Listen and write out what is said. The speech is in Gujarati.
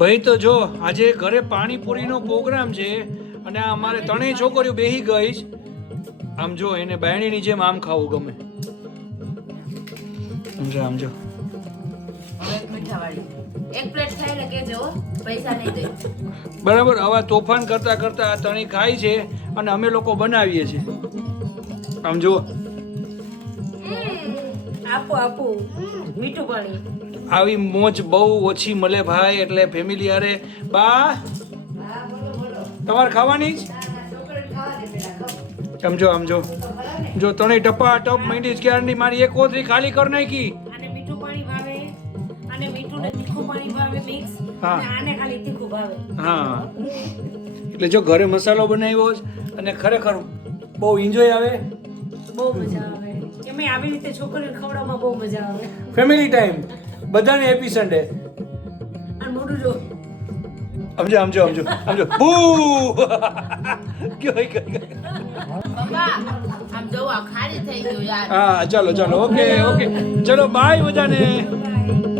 ભાઈ તો જો આજે ઘરે પાણીપુરીનો પ્રોગ્રામ છે અને આ અમારે ત્રણેય છોકરીઓ બેહી ગઈ છે. આમ જો એને બાયણીની જેમ આમ ખાવું ગમે. સમજો આમ જો એક પ્લેટ ખાઈને કેજો પૈસા નહીં દે. બરાબર. આવા તોફાન કરતા કરતા આ ત્રણેય ખાય છે અને અમે લોકો બનાવીએ છીએ. આમ જો આપો આપો મીઠું પાણી. આવી મોજ બહુ ઓછી મળે ભાઈ, એટલે ફેમિલી હારે. બા તમારે ખાવાની જ? સમજો આમ જો જો ત્રણેય ટપા ટપ માંડી જ ક્યારની મારી એક કોથળી ખાલી કરી નાખી. આને મીઠું પાણી ભાવે, આને મીઠું ને તીખું પાણી ભાવે મિક્સ, હા. અને આને ખાલી તીખું ભાવે. હા એટલે જો ઘરે મસાલો બનાવ્યો છે અને ખરેખર બહુ એન્જોય આવે. બહુ મજા આવે. એમાં આવી રીતે છોકરીઓને ખવડાવવામાં બહુ મજા આવે. ફેમિલી ટાઈમ બધાને હેપી સન્ડે. અને મોઢું જો સમજો સમજો સમજો સમજો બૂ કયો પપ્પા આમ જો આ ખાલી થઈ ગયું યાર. હા ચાલો ચાલો ઓકે ઓકે ચલો બાય બધાને. Bye.